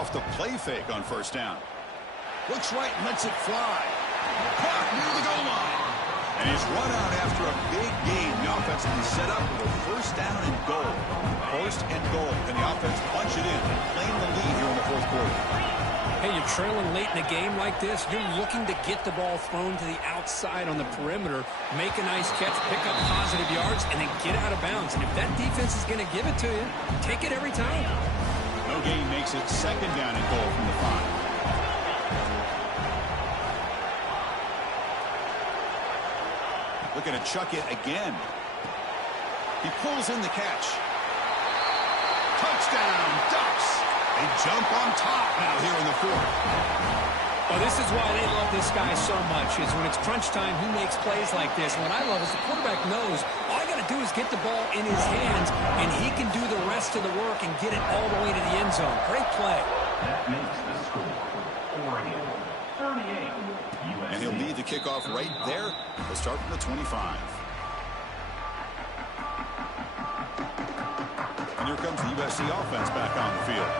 Off the play fake on 1st down. Looks right and lets it fly. Caught near the goal line. And he's run out after a big gain. The offense will be set up with a 1st down and goal. 1st and goal. And the offense punch it in, claim the lead here in the 4th quarter. Hey, you're trailing late in a game like this. You're looking to get the ball thrown to the outside on the perimeter, make a nice catch, pick up positive yards, and then get out of bounds. And if that defense is going to give it to you, take it every time. No gain makes it 2nd down and goal from the 5. Looking to chuck it again. He pulls in the catch. Touchdown, Ducks. They jump on top now here in the fourth. Well, this is why they love this guy so much, is when it's crunch time, he makes plays like this. And what I love is the quarterback knows all I got to do is get the ball in his hands, and he can do the rest of the work and get it all the way to the end zone. Great play. That makes the score Oregon 38. USC. And he'll lead the kickoff right there. They'll start from the 25. And here comes the USC offense back on the field.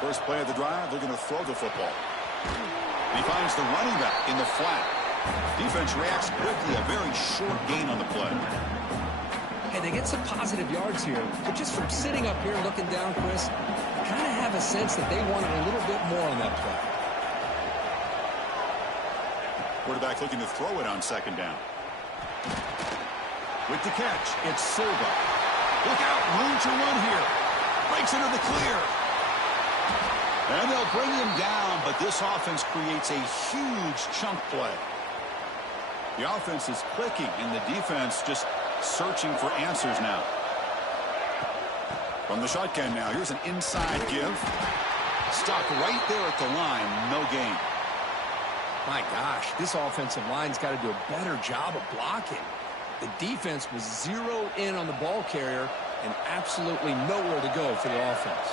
First play of the drive, they're going to throw the football. He finds the running back in the flat. Defense reacts quickly, a very short gain on the play. Hey, they get some positive yards here, but just from sitting up here looking down, Chris, I kind of have a sense that they wanted a little bit more on that play. Quarterback looking to throw it on second down. With the catch, it's Silva. Look out, room to run here. Breaks into the clear. And they'll bring him down, but this offense creates a huge chunk play. The offense is clicking, and the defense just searching for answers now. From the shotgun now, here's an inside give. Stop right there at the line, no gain. My gosh, this offensive line's got to do a better job of blocking. The defense was zeroed in on the ball carrier and absolutely nowhere to go for the offense.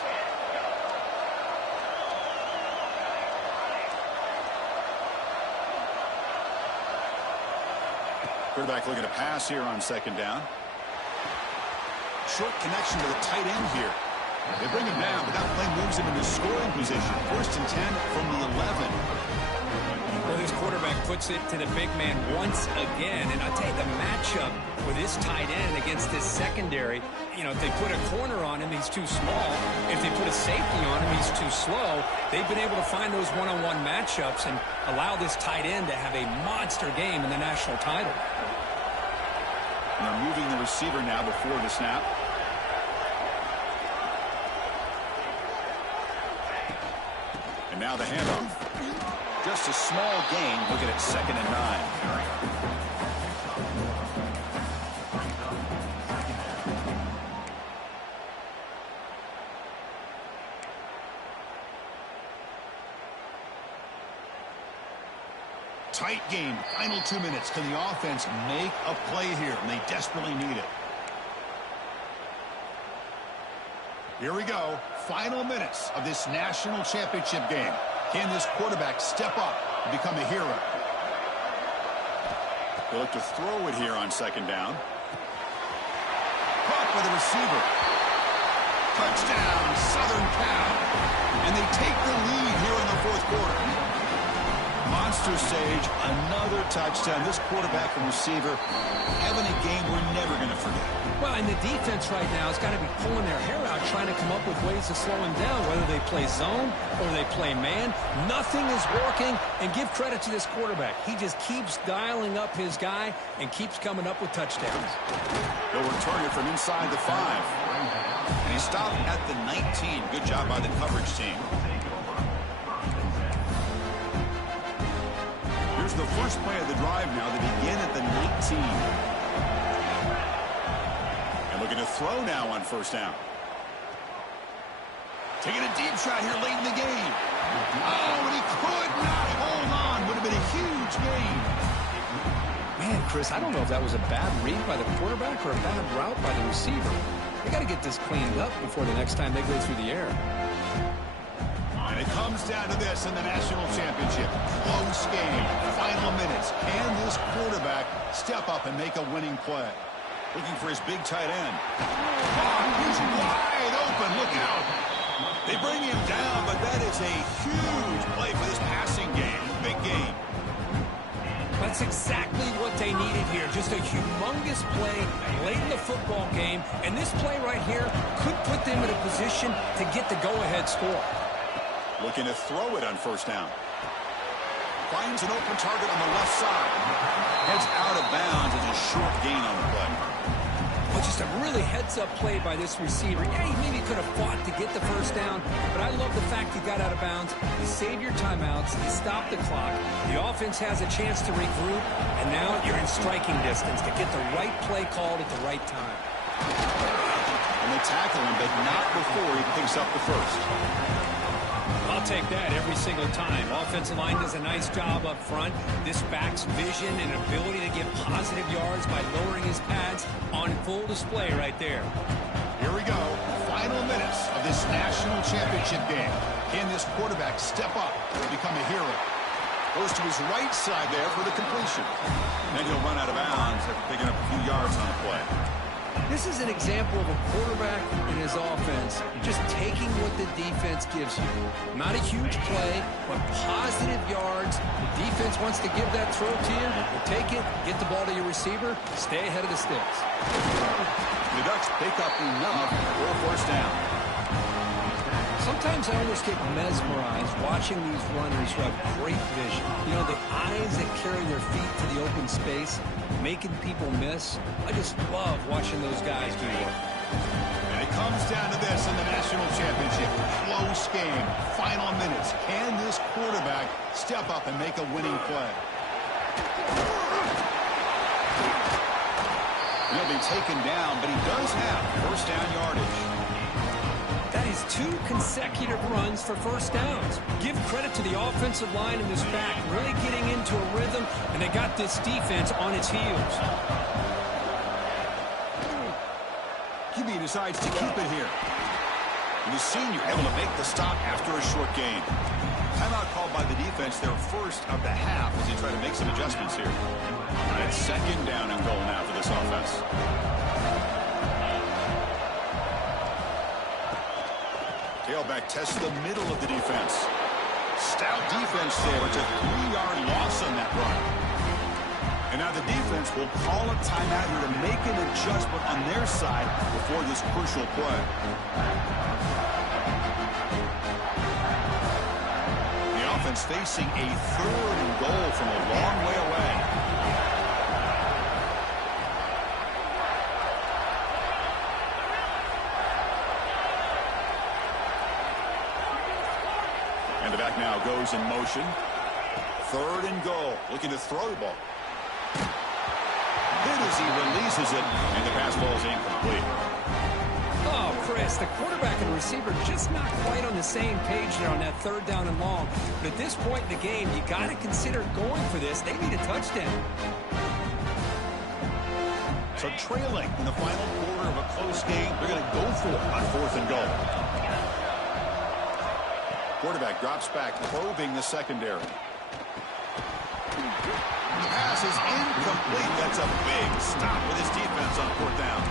Quarterback looking to pass here on second down. Short connection to the tight end here. They bring him down, but that play moves him into scoring position. First and 10 from the 11. Well, this quarterback puts it to the big man once again. And I'll tell you, the matchup with this tight end against this secondary, you know, if they put a corner on him, he's too small. If they put a safety on him, he's too slow. They've been able to find those one-on-one matchups and allow this tight end to have a monster game in the national title. And they're moving the receiver now before the snap. And now the handoff. Just a small gain. Looking at 2nd and 9. Tight game. Final 2 minutes. Can the offense make a play here? And they desperately need it. Here we go. Final minutes of this national championship game. Can this quarterback step up and become a hero? They'll look to throw it here on second down. Caught by the receiver. Touchdown, Southern Cal. And they take the lead here in the fourth quarter. Monster stage, another touchdown. This quarterback and receiver having a game we're never going to forget. Well, and the defense right now has got to be pulling their hair out, trying to come up with ways to slow him down, whether they play zone or they play man. Nothing is working, and give credit to this quarterback. He just keeps dialing up his guy and keeps coming up with touchdowns. They'll return it from inside the 5. And he stopped at the 19. Good job by the coverage team. Here's the first play of the drive now. They begin at the 19. And looking to throw now on first down. Taking a deep shot here late in the game. Oh, and he could not hold on. Would have been a huge gain. Man, Chris, I don't know if that was a bad read by the quarterback or a bad route by the receiver. They got to get this cleaned up before the next time they go through the air. And it comes down to this in the national championship. Close game. Final minutes. Can this quarterback step up and make a winning play? Looking for his big tight end. Oh, he's wide open. Look out. They bring him down, but that is a huge play for this passing game. Big game. That's exactly what they needed here. Just a humongous play late in the football game. And this play right here could put them in a position to get the go-ahead score. Looking to throw it on first down. Finds an open target on the left side. Heads out of bounds as a short gain on the play. Well, just a really heads-up play by this receiver. Yeah, he maybe could have fought to get the first down, but I love the fact he got out of bounds. You save your timeouts. You stop the clock. The offense has a chance to regroup, and now you're in striking distance to get the right play called at the right time. And they They'll tackle him, but not before he picks up the first. I'll take that every single time. Offensive line does a nice job up front. This back's vision and ability to get positive yards by lowering his pads on full display right there. Here we go. Final minutes of this national championship game. Can this quarterback step up and become a hero? Goes to his right side there for the completion. Then he'll run out of bounds after picking up a few yards on the play. This is an example of a quarterback in his offense just taking what the defense gives you. Not a huge play, but positive yards. The defense wants to give that throw to you. You take it, get the ball to your receiver, stay ahead of the sticks. The Ducks pick up enough for a first down. Sometimes I almost get mesmerized watching these runners who have great vision. You know, the eyes that carry their feet to the open space, making people miss. I just love watching those guys do work. And it comes down to this in the national championship. Close game. Final minutes. Can this quarterback step up and make a winning play? He'll be taken down, but he does have first down yardage. That is 2 consecutive runs for first downs. Give credit to the offensive line in this back, really getting into a rhythm, and they got this defense on its heels. QB decides to keep it here. And the senior able to make the stop after a short gain. Timeout called by the defense, their first of the half as they try to make some adjustments here. All right, second down and goal now for this offense. Tailback tests the middle of the defense. Stout defense there. It's a 3-yard loss on that run. And now the defense will call a timeout here to make an adjustment on their side before this crucial play. The offense facing a 3rd and goal from a long way away. And the back now goes in motion. 3rd and goal. Looking to throw the ball. Hit as he releases it, and the pass ball is incomplete. Oh, Chris, the quarterback and receiver just not quite on the same page there on that 3rd down and long. But at this point in the game, you got to consider going for this. They need a touchdown. So trailing in the final quarter of a close game, they're going to go for it on 4th and goal. Quarterback drops back, probing the secondary. The pass is incomplete. That's a big stop with his defense on 4th down.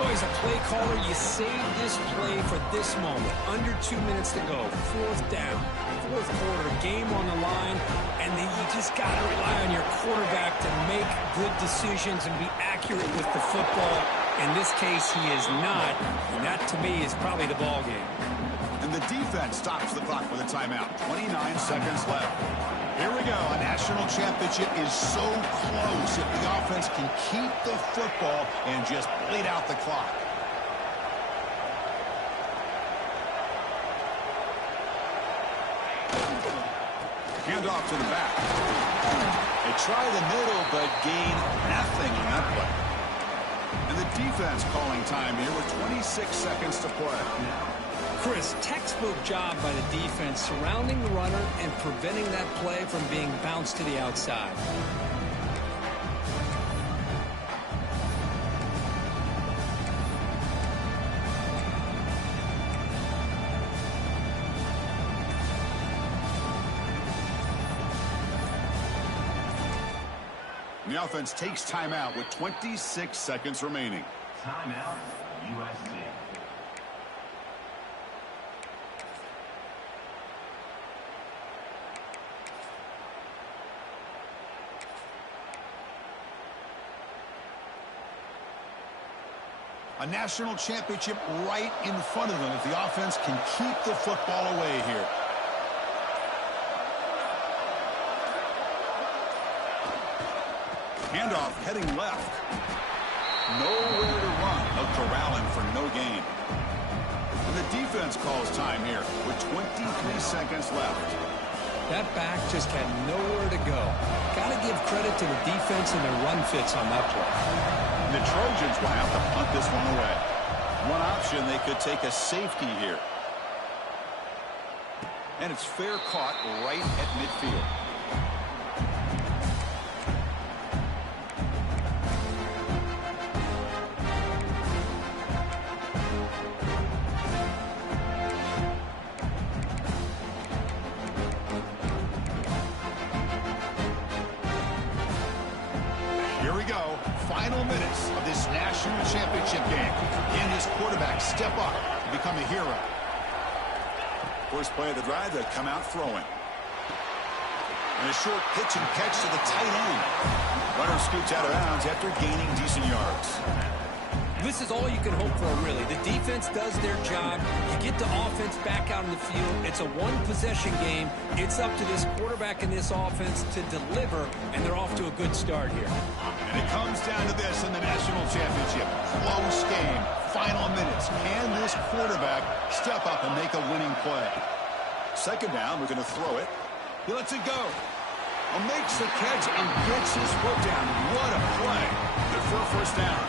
Boy, as a play caller, you save this play for this moment. Under 2 minutes to go. 4th down. 4th quarter, game on the line. And then you just got to rely on your quarterback to make good decisions and be accurate with the football. In this case, he is not. And that, to me, is probably the ball game. And the defense stops the clock with a timeout. 29 seconds left. Here we go. A national championship is so close if the offense can keep the football and just bleed out the clock. Handoff to the back. They try the middle, but gain nothing on that play. And the defense calling time here with 26 seconds to play. Chris, textbook job by the defense surrounding the runner and preventing that play from being bounced to the outside. The offense takes timeout with 26 seconds remaining. Timeout, USC. A national championship right in front of them if the offense can keep the football away here. Handoff heading left. Nowhere to run. No corralling for no gain. And the defense calls time here with 23 seconds left. That back just had nowhere to go. Got to give credit to the defense and their run fits on that play. The Trojans will have to punt this one away. One option, they could take a safety here. And it's fair caught right at midfield. Here we go. Final minutes of this national championship game. Can this quarterback step up and become a hero? First play of the drive, they'll come out throwing. And a short pitch and catch to the tight end. Runner scoots out of bounds after gaining decent yards. This is all you can hope for, really. The defense does their job. You get the offense back out in the field. It's a one-possession game. It's up to this quarterback and this offense to deliver, and they're off to a good start here. And it comes down to this in the national championship. Close game. Final minutes. Can this quarterback step up and make a winning play? Second down, we're going to throw it. He lets it go. Makes the catch and gets his foot down. What a play. Good for a first down.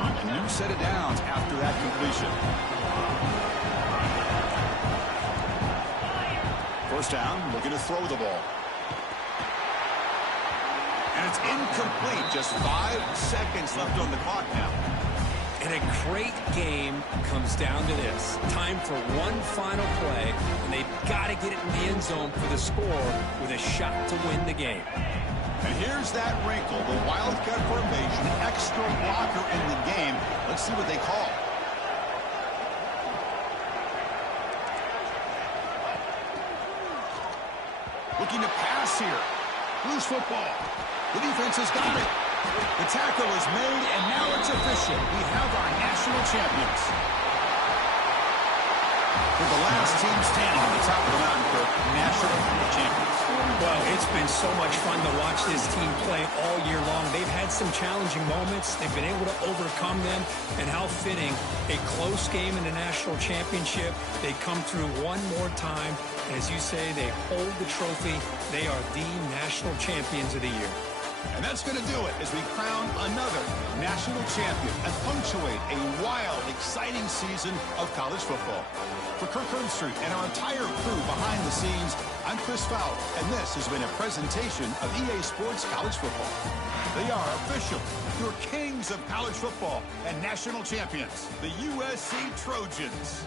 A new set of downs after that completion. First down, looking to throw the ball. And it's incomplete. Just 5 seconds left on the clock now. And a great game comes down to this. Time for one final play, and they've got to get it in the end zone for the score with a shot to win the game. And here's that wrinkle, the wildcat formation, extra blocker in the game. Let's see what they call. Looking to pass here. Loose football. The defense has got it. The tackle is made, and now it's official. We have our national champions. We're the last team standing on the top of the mountain for national champions. Well, it's been so much fun to watch this team play all year long. They've had some challenging moments. They've been able to overcome them. And how fitting, a close game in the national championship. They come through one more time. And as you say, they hold the trophy. They are the national champions of the year. And that's going to do it as we crown another national champion and punctuate a wild, exciting season of college football. For Kirk Herbstreit and our entire crew behind the scenes, I'm Chris Fowler, and this has been a presentation of EA Sports College Football. They are official, your kings of college football and national champions, the USC Trojans.